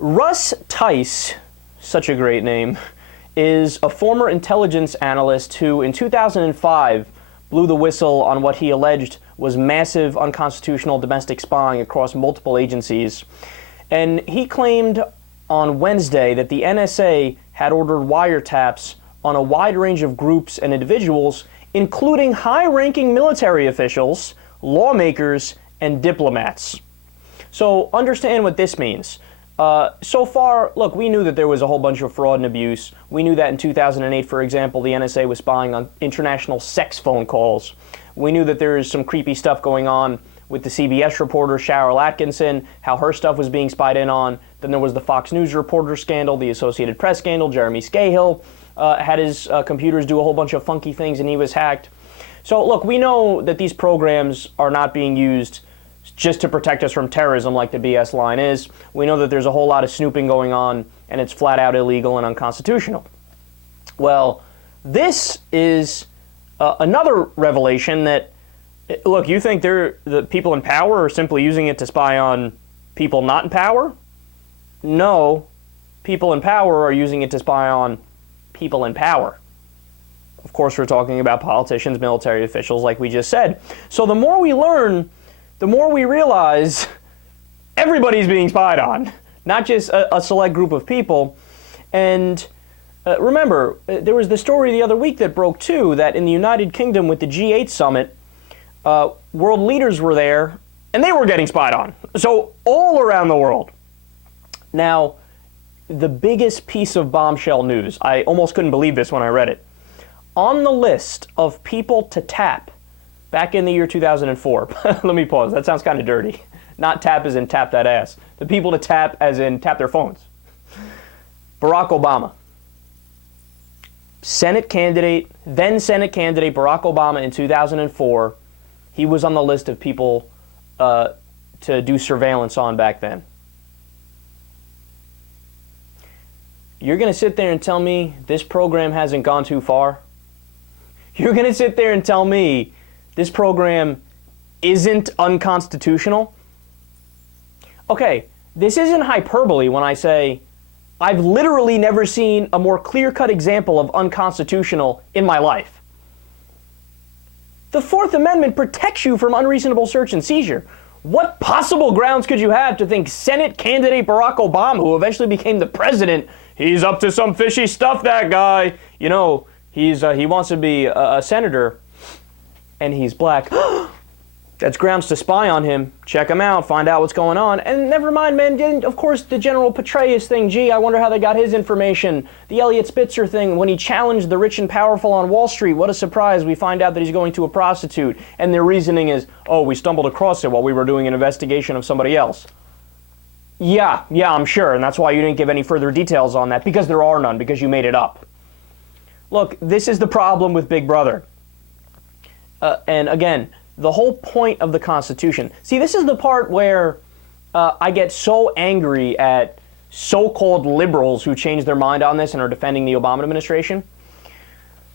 Russ Tice, such a great name, is a former intelligence analyst who in 2005 blew the whistle on what he alleged was massive unconstitutional domestic spying across multiple agencies. And he claimed on Wednesday that the NSA had ordered wiretaps on a wide range of groups and individuals, including high-ranking military officials, lawmakers, and diplomats. So understand what this means. So far, look, we knew that there was a whole bunch of fraud and abuse. We knew that in 2008, for example, the NSA was spying on international sex phone calls. We knew that there is some creepy stuff going on with the CBS reporter Cheryl Atkinson, how her stuff was being spied in on. Then there was the Fox News reporter scandal, the Associated Press scandal. Jeremy Scahill had his computers do a whole bunch of funky things and he was hacked. So look, we know that these programs are not being used just to protect us from terrorism like the BS line is. We know that there's a whole lot of snooping going on and it's flat out illegal and unconstitutional. Well, this is another revelation that, look, you think the people in power are simply using it to spy on people not in power? No, people in power are using it to spy on people in power. Of course, we're talking about politicians, military officials, like we just said. So the more we learn, the more we realize everybody's being spied on, not just a select group of people. And remember, there was the story the other week that broke too, that in the United Kingdom with the G8 summit, world leaders were there and they were getting spied on. So all around the world. Now, the biggest piece of bombshell news, I almost couldn't believe this when I read it. On the list of people to tap back in the year 2004, let me pause, that sounds kind of dirty. Not tap as in tap that ass. The people to tap as in tap their phones. Barack Obama. Then Senate candidate Barack Obama in 2004, he was on the list of people to do surveillance on back then. You're going to sit there and tell me this program hasn't gone too far? You're going to sit there and tell me this program isn't unconstitutional? Okay, this isn't hyperbole when I say I've literally never seen a more clear-cut example of unconstitutional in my life. The Fourth Amendment protects you from unreasonable search and seizure. What possible grounds could you have to think Senate candidate Barack Obama, who eventually became the president, he's up to some fishy stuff, that guy. You know, he wants to be a senator, and he's black. That's grounds to spy on him. Check him out, find out what's going on. And never mind, man, of course, the General Petraeus thing. Gee, I wonder how they got his information. The Elliot Spitzer thing, when he challenged the rich and powerful on Wall Street, what a surprise. We find out that he's going to a prostitute. And their reasoning is, oh, we stumbled across it while we were doing an investigation of somebody else. Yeah, I'm sure. And that's why you didn't give any further details on that, because there are none, because you made it up. Look, this is the problem with Big Brother. And again, the whole point of the Constitution. See, this is the part where I get so angry at so-called liberals who change their mind on this and are defending the Obama administration.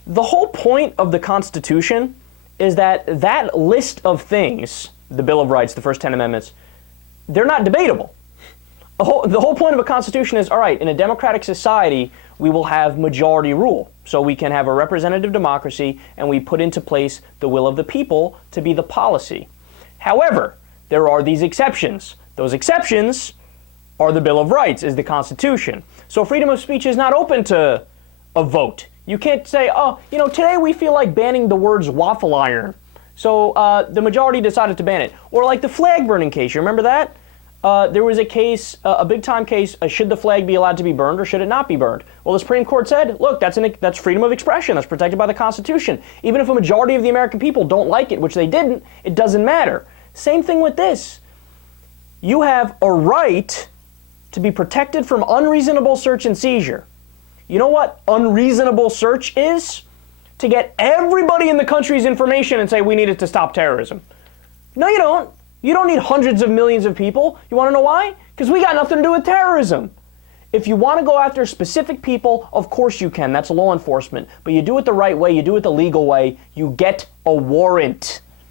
The whole point of the Constitution is that that list of things, the Bill of Rights, the first 10 amendments, they're not debatable. The whole point of a constitution is, all right, in a democratic society, we will have majority rule. So we can have a representative democracy and we put into place the will of the people to be the policy. However, there are these exceptions. Those exceptions are the Bill of Rights, is the Constitution. So freedom of speech is not open to a vote. You can't say, oh, you know, today we feel like banning the words waffle iron. So the majority decided to ban it. Or like the flag burning case, you remember that? There was a case, a big-time case, should the flag be allowed to be burned or should it not be burned? Well, the Supreme Court said, look, that's freedom of expression. That's protected by the Constitution. Even if a majority of the American people don't like it, which they didn't, it doesn't matter. Same thing with this. You have a right to be protected from unreasonable search and seizure. You know what unreasonable search is? To get everybody in the country's information and say, we need it to stop terrorism. No, you don't. You don't need hundreds of millions of people. You want to know why? Because we got nothing to do with terrorism. If you want to go after specific people, of course you can. That's law enforcement. But you do it the right way. You do it the legal way. You get a warrant.